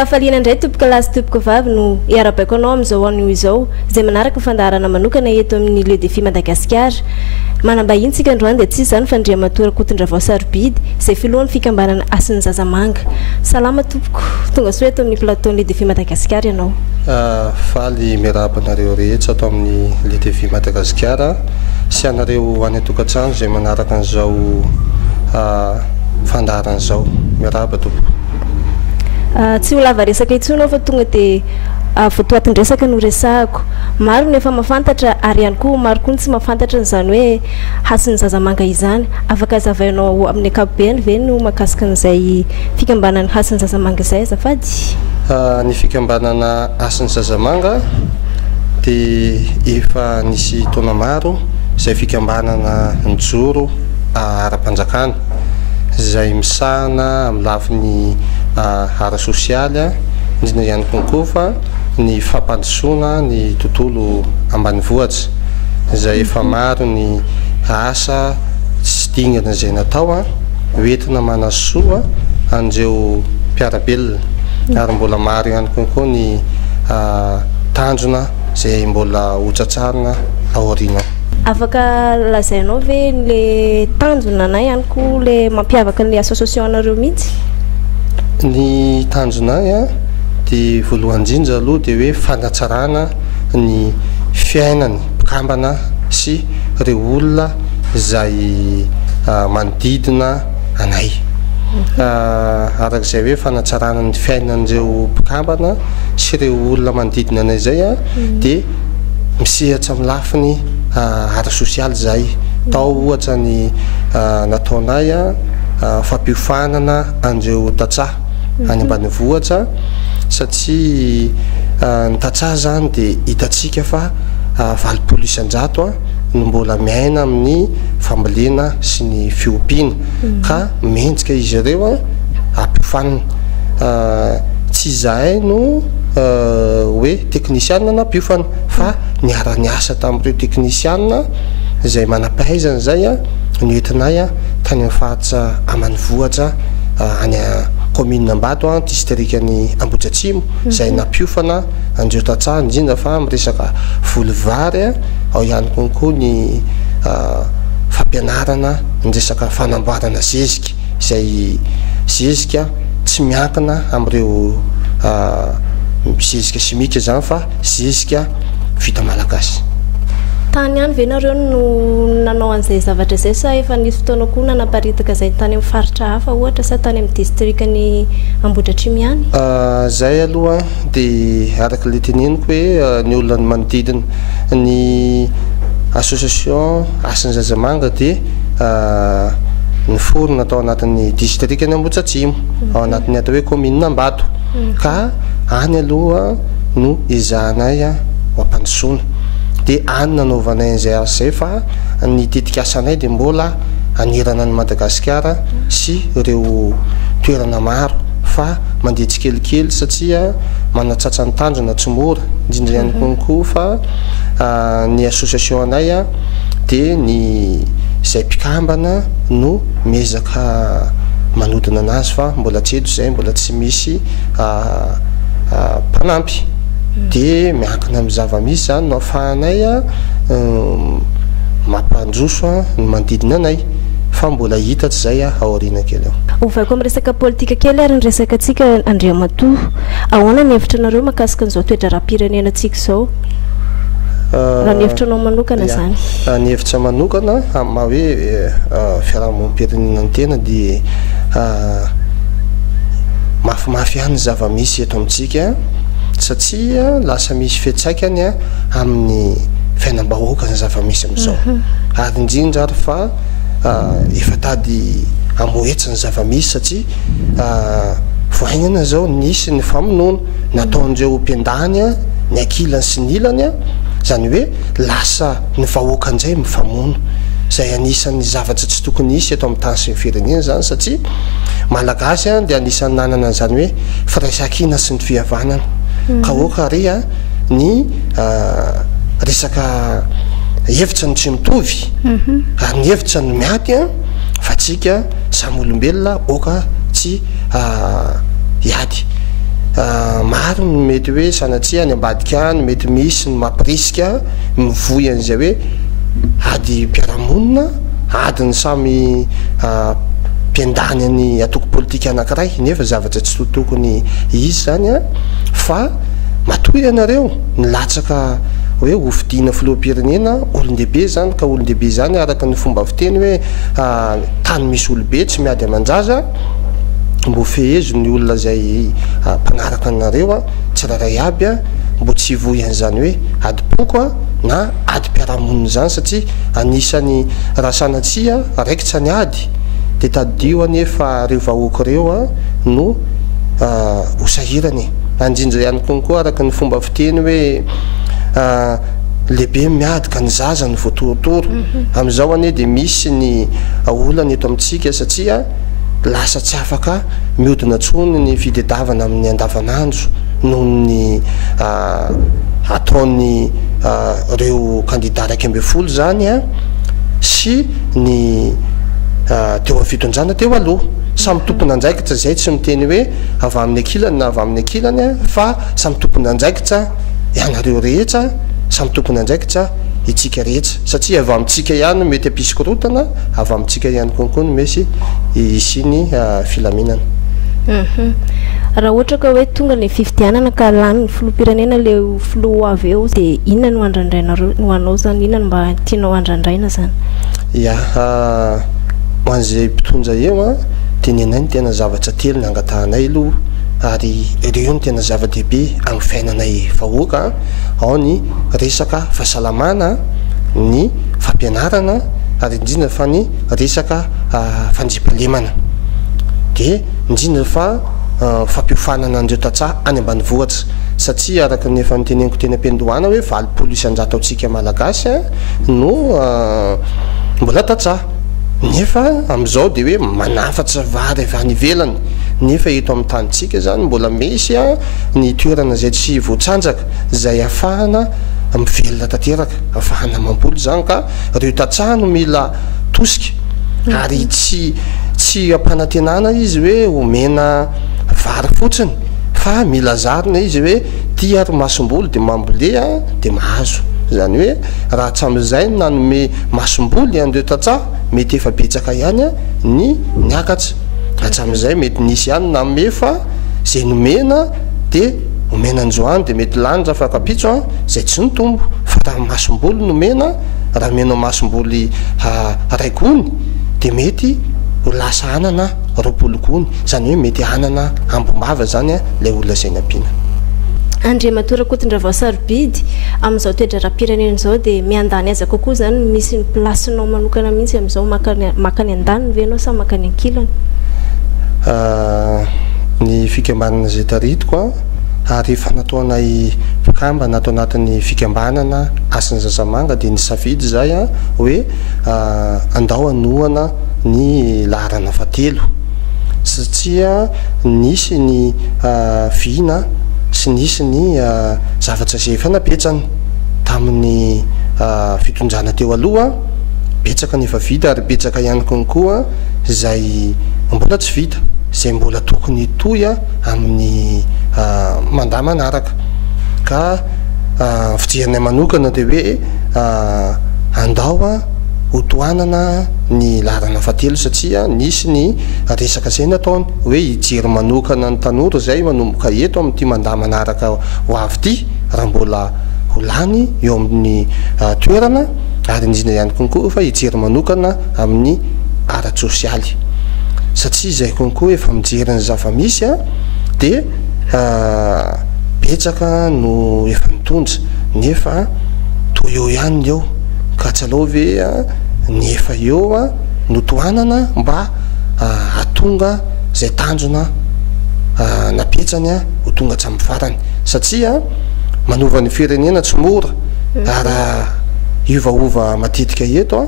Kafaliana indray tompoko lasy tompoko vavy no iarabaiko anao amin'izao anio izao izay manaraka fandaharana manokana eto amin'ny lieu de vie Madagasikara. Manambahiny tsika androany dia tsisy izany fandriamatora Kotondravao Sarobidy izay filohan'ny fikambanana Asin'ny Zazamanga. Salama tompoko, tonga soa eto amin'ny plateau lieu de vie Madagasikara ianao. Faly miarabanareo rehetra ato amin'ny lieu de vie Madagasikara sy anareo any an-tokantrano izay manaraka an'izao fandaharana izao. Miaraba tompoko. Tsy ho lava resaka intsony fa tonga dia voatoatin-dresaka no resahako. Maro ny efa mahafantatra ary ihany koa maro koa tsy mahafantatra n'izany hoe Asin'ny Zazamanga izany. Afaka hazavainao amin'ny ankapobeny ve no mahakasika an'izay fikambanana Asin'ny Zazamanga izay azafady? Ny fikambanana Asin'ny Zazamanga dia efa nisy taona maro izay fikambanana nijoro ara-panjakana izay misahana amin'ny lafiny ara-sosialy indrindra ihany koa fa ny fampandrosoana ny tontolo ambanivohitra izay efa maro ny asa sy dingana izay natao hoentina manasoa an'ireo mpiarabelona ary mbola maro ihany koa ny tanjona izay mbola hotratrarina aoriana. Afaka lazainao ve le tanjona na ihany koa le mampiavaka ny association anareo mihitsy? Ny tanjonay dia voalohany indrindra aloha dia hoe fanatsarana ny fiainany mpikambana sy ireo olona izay manodidina anay. Arak'izay hoe fanatsarana ny fiainan'ireo mpikambana sy ireo olona manodidina anay izay dia misehatra amin'ny lafiny ara-sosialy izay. Tao ohatra ny nataonay fampiofanana an'ireo tantsaha any ambanivohitra satria ny tantsaha zany dia hitantsika fa 80 isan-jato no mbola miaina amin'ny fambolena sy ny fiompiana ka mentsika izy ireo ampiofanana. Tsy izahay no hoe teknisianina na mpiofana fa niara-ny asa tamin'ireo teknisianina izay manam-pahaizana izay no entinay tany amin'ny faritra ambanivohitra any commune Ambato distrikany Ambohidratrimo izay nampiofana an'ireo tantsaha indrindra fa miresaka volovary ao ihany koa ny fampianarana ny resaka fanamboarana zezika izay zezika tsy miankina amin'ireo zezika simika izany fa zezika vita malagasy. Tany ihany ve nareo no nanao an'izay zavatra izay sa efa nisy fotoana koa nanaparitaka izay tany amin'ny faritra hafa ohatra sa tany amin'ny distrikany Ambohidratrimo ihany? Zay aloha dia araka le teneniko hoe ny olona manodidina ny association Asin'ny Zazamanga dia niforona atao anatin'ny distrikany Ambohidratrimo ao anatin'ny atao hoe commune Ambato ka any aloha no izahanay ho ampandrosoana. Dia any nanaovanay an'izay asa izay fa ny tetika asanay dia mbola anirana ny Madagasikara sy ireo toerana maro fa mandeha tsikelikely satria manatratra ny tanjona tsy mora indrindra ihany koa fa ny association anay dia ny izay mpikambana no miezaka manodina anazy fa mbola tsy eto izay mbola tsy misy mpanampy. Dia miankina amin'ny zava-misy zany no ahafahanay mampandroso ny manodidina anay fa mbola hita tsy izay aoriana kely eo. Ovaiko amin'ny resaka politika kely ary ny resaka antsika Andriamatoa. Ahoana ny hevitra anareo mahakasika an'izao toetra rahapirenena antsika izao? Raha ny hevitranao manokana zany? Ny hevitra manokana amin'ny maha hoe fiarahamonim-pirenena ny tena dia mafimafy ihany zava-misy eto amintsika satria lasa misy fiantraikany amin'ny fiainam-bahoaka ny zava-misy amin'izao. Ary indrindra ary fa efa tady amohetsy ny zava-misy satria voainana zao nisy ny famonoana nataon'ireo mpiandany ny ankilany sy ny ilany zany hoe lasa ny vahoaka an'izay mifamono izay anisan'ny zavatra tsy tokony isy eto amin'ny tany sy ny firenena zany satria malagasy dia anisan'ny nanana an'izany hoe firaisan-kina sy ny fihavanana ka oka ry ny resaka hevitra ny tsy mitovy ary ny hevitra ny miaty fa tsika samy olombelona oka tsy hiady maro no mety hoe sanatria any ambadika any mety misy ny mampirisika mivoy an'izay hoe ady mpiaramonina ady ny samy mpiandany any atoko politika anankiray nefa zavatra tsy tokony izy zany a fa matoy ianareo nilatsaka hoe hofidiana filohampirenena olon-dehibe zany ka olon-dehibe zany araka ny fomba fiteny hoe tany misy olobe tsy miady aman-jaza mbo fehezo ny olona zay mpanaraka anareo a tsy raray aby a mbo tsy voy an'izany hoe adipoko a na ady mpiaramonina zany satria anisany raha sanatsia raikitsy any ady de tadio anefa reo vahoaka reo a no hosahirany andrindra ihany konkoa araka ny fomba fiteny hoe lehibe miady ka ny zaza ny voatorotoro am'izao ane de misy ny olana eto amitsika satria lasa tsy afaka miodina tsony ny fitediavana amin'ny andavanandro noho ny ataony reo candidat 100 zany a sy ny teo amin'ny fitondrana teo aloha samy tompona andraikitra zay tsy miteny hoe avy amin'ny akilany na avy amin'ny akilany fa samy tompona andraikitra ianareo rehetra samy tompona andraikitra itsika rehetra satria avy amintsika ihany mety ampisykorotana avy amintsika ihany konkoa no mesy isiny filaminana raha ohatra ka hoe tonga ny fifidianana ka lany ny filoham-pirenena le filoha avy eo de inona no andrandraina no anao zany inona mba tianao andrandraina zany ya ho an'izay mpitondra eo a de nenay ny tena zavatra telo ny angatahanay aloha ary ireo ny tena zava-dehibe amin'ny fiainanay vahoaka ao ny resaka fahasalamana ny fampianarana ary indrindra fa ny resaka fanjipalemana de indrindra fa fampiofanana andreo tatsaha any ambanivohatra satria araka nefa niteneniko teny am-pendohana hoe 20 isanjato atsika malagasy no mbola tatsaha nefa am'izao de hoe manafatra vary avy any ivelany nefa eto amin'ny tanitsika zany mbola mesy ny toerana zay tsy voatsanjaka zay afahana mivelona tanteraka afahana mamboly zany ka reo tatsaha no mila tosika ary tsy ampanantenana izy hoe omena vary fotsiny fa mila zarina izy hoe ty ary masomboly de mambolea de mahazo zany hoe raha tsy am'izay nanome masomboly andreo tatsaha mety efa betsaka ihany ny niakatra hatram'izay mety nisy ihany nanome fa zay nomena de omena androany de mety lanitra fakapitso zay tsy nitombo fa raha masomboly nomena raha menao masomboly raikony de mety ho lasa anana roapolokony zany hoe mety anana ambombava zany lay olona zay nampiana Andriamatora Kotondravao Sarobidy am'izao toedra raha-pirenena zao de miandany aza kokoa zany misy ny placenao manokana mihitsy am'izao makany andaniny ve anao sa makany ankilany ny fikambanana zay taritiko ary efa nataonay mpikamba natao anatin'ny fikambanana asan'ny Zasamanga de ny safidy zay hoe andao anohana ny laharana fatelo satria nisy ny vina sy nisy ny zavatra zay efa napetsany tamin'ny fitondrana teo aloha betsaka nefa vita ary betsaka ihany konkoa zay mbola tsy vita zay mbola tokony toy amin'ny mandaha manaraka ka fijerinay manokana de hoe andao hotoanana ny laharana fatelo satria nisy ny resaka zay nataony hoe hijery manokana ny tanora zay manomboka eto amin'ity mandaha manaraka ho avy ty raha mbola ho lany eo amin'ny toerana ary indrindra ihany konkoa fa hijery manokana amin'ny ara-tsosialy satria zay konkoa efa mijery ny zava-misy de betsaka no efa mitondra nefa to eo ihany eo ka tsy alao ve ny efa eo notoanana mba atonga zay tanjona napetsany ho tonga hatramin'ny farany satria manova ny firenena tsy mora raha iovaova matetika eto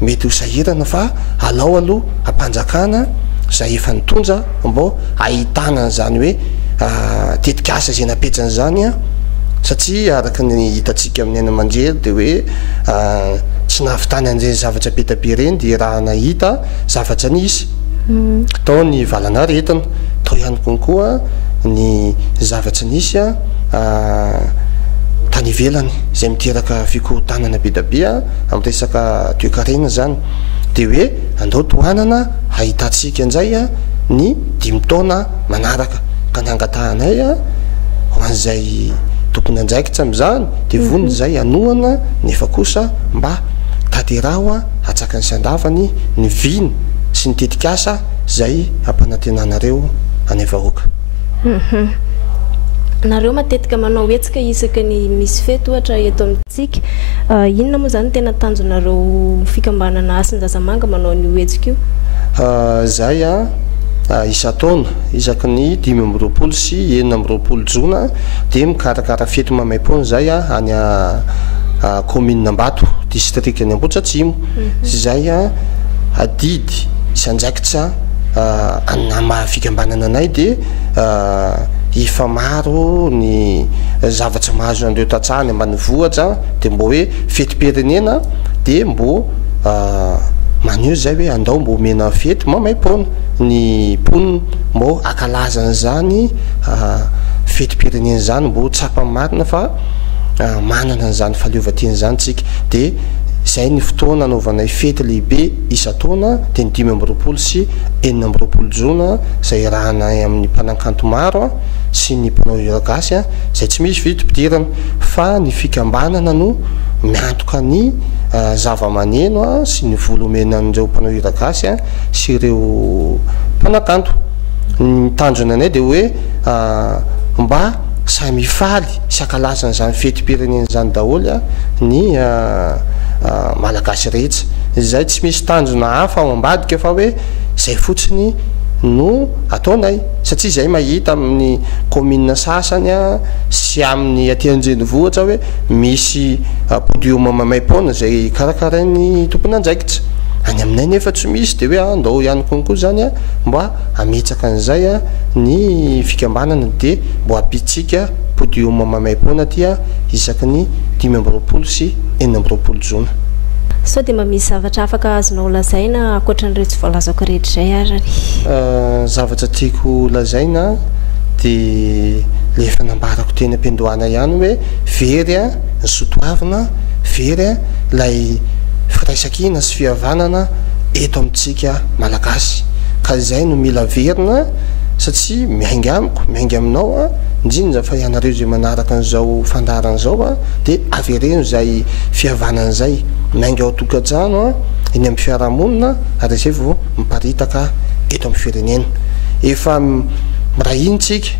mety ho sahirana fa alao aloha ampanjakana zay efa nitondra mbo ahitana zany hoe tetika asa zay napetsany zany satria araka ny hitatsika amin'ny aina aman-jery de hoe tsy nahavitany an'izay zavatra petabe reny de raha nahita zavatra nisy tao ny valana retina tao ihany konkoa ny zavatra nisy tany ivelany zay miteraka fikotanana bedabea amin'ny resaka toekarena zany de hoe andao tohanana ahitatsika anzay ny 5 taona manaraka ka ny angatahanay ho an'izay tokony anjaikitra am'izany de vonony zay anoana nefa kosa mba taderaho atsakany sandavany ny viny sy ny tetikasa zay ampanantenanareo any vahoaka. Nareo matetika manao hetsika isaka ny misy fety ohatra eto amintsika inona moa zany tena tanjonareo fikambanana Asin-Jazamanga manao ny hetsika io? Zay isa-taona isaky ny 5 sy 4 jona de mikarakara fety mamaim-poana zay any commune Ambato district ny Ambohidratsimo sy zay adidy isanjaikitra anama fikambanana anay de ifa maro ny zavatra mahazo andreo tatsahany ambany vohatra de mbo hoe fety perenena de mbo manio zay hoe andao mbo mena fety mamaim-poana ny ponina mbo akalazana zany fety perenena zany mbo tsapa marina fa manana an'izany fahaleovan-tena zany tsika de zay ny fotoana anaovanay fety lehibe isa-taona de ny 5 sy 4 jona zay rahanay amin'ny mpanakanto maro sy ny mpanao hira-gasy zay tsy misy vidim-pidirana fa ny fikambanana no miantoka ny zava-maneno sy ny volomenan'ireo mpanao hira-gasy sy ireo mpanakanto. Ny tanjona anay de hoe mba samy mifaly sy akalazana zany fety pirenena zany daholo ny malagasy rehetra zay tsy misy tanjona hafa ao ambadika fa hoe zay fotsiny no ataonay satria zay mahita amin'ny commune sasany sy amin'ny aty-Anjenivohitra hoe misy podium mamaim-poana zay karakarainy tompony anjaikitra any aminay nefa tsy misy de hoe andao ihany konko zany mba ametsaka an'izay ny fikambanana de mbo apitsika podium mamaim-poana tia isaky ny 5 sy 4 jona. So de mba misy zavatra afaka azonao lazaina akoatran'ireo tsy voalazako rehetra zay ary? Zavatra tiako lazaina de le efa nambarako teny am-piandohana ihany hoe very ny sotoavina very lay firaisan-kina sy fihavanana eto amintsika malagasy ka zay no mila verina satria miaingy amiko miaingy aminao indrindra fa ianareo zay manaraka an'izao fandaran'izao de avereno zay fihavanana zay miaingy ao tokantrano eny amin'ny fiarahamonina ary zay vao miparitaka eto amin'ny firenena efa mirahintsika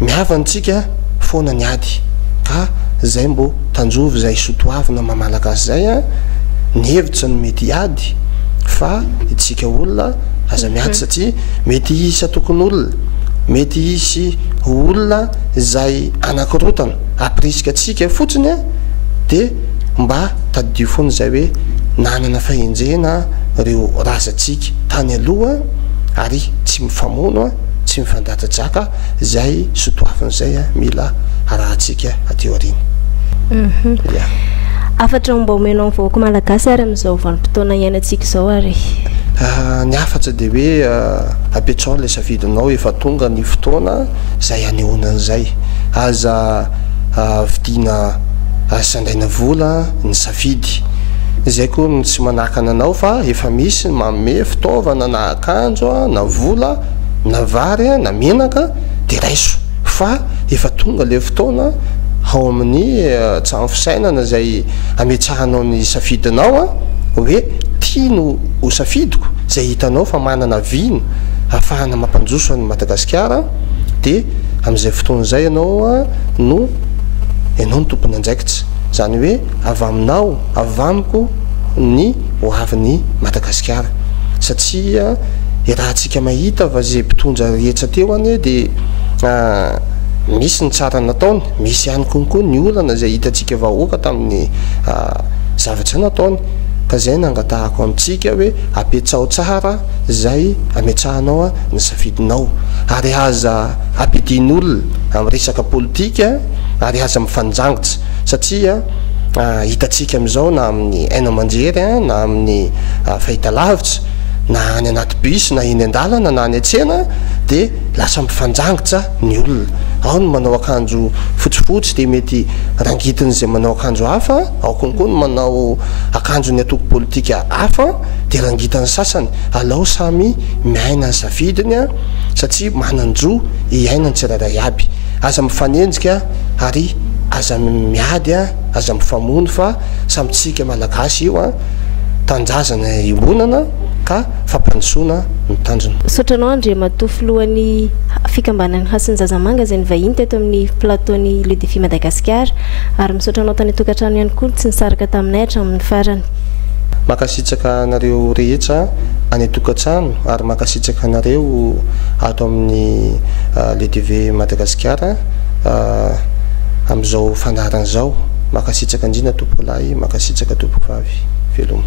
miavantsika foana ny ady ka zay mbo tanjovy zay sotoavina mamalagasy zay ny hevitra no mety ady fa itsika olona aza miady satria mety isa tokony olona mety isy olona zay anankirotana apirisika atsika fotsiny de mba tadidio foana zay hoe nanana fahenjena reo razatsika tany aloha ary tsy mifamono tsy mifandatra-draka zay sotoavina zay mila arahantsika ateo ariny. Afatra mba omenao vahoaka malagasy ary amin'izao vanim-potoana iainantsika zao ary? Ny afatra de hoe apetrao le savidinao efa tonga ny fotoana zay anehoanan'izay aza vidiana sandraina vola ny safidy zay koa no tsy manakana anao fa efa misy manome fitaovana na akanjo na vola na vary na menaka de raiso fa efa tonga le fotoana ao amin'ny trano fisainana zay ametsahanao ny safidinao hoe tiano ho safidiko zay hitanao fa manana vino ahafahana mampanjoso any Madagasikara de amin'izay fotoana zay ianao no ianao ny tompony anjaikitra zany hoe avy aminao avy amiko ny hoavin'ny Madagasikara satria rahantsika mahita fa zay mpitondra rehetra teo any de misy ny tsara nataony misy ihany konko ny olana zay hitantsika vahoaka tamin'ny zavatra nataony ka zay nangatahako amintsika hoe apetsao tsara zay ametsahanao ny safidinao ary aza ampidin'olona amin'ny resaka politika ary aza mifanjangitra satria hitatsika am'izao na amin'ny aina aman-jery na amin'ny fahitalavitra na any anaty bus na eny an-dalana na any an-tsena dia lasa mifandrangitra ny olona ao no manao akanjo fotsifotsy dia mety rangitiny izay manao akanjo hafa ao konkoa no manao akanjo ny atoko politika hafa dia rangitany sasany alao samy miaina ny safidiny a satria mananjo hiainany tsirairay aby aza mifanenjika ary aza miady a aza mifamono fa samytsika malagasy io a tanjazana imbonana ka fampanisoana mitandrina sotranao andre matofy lohan'ny fikambanany Hasinjazamanga izay nivahiny teto amin'ny plateau-ny le défi Madagasikara ary misotranao tany tokantrano ihany koa tsy nisaraka taminay hatramin'ny farany makasitraka anareo rehetra any tokantrano ary makasitraka anareo ato amin'ny le défi Madagasikara amin'izao fandaharan'izao makasitraka indrindra tompolahy makasitraka tompoko vavy veloma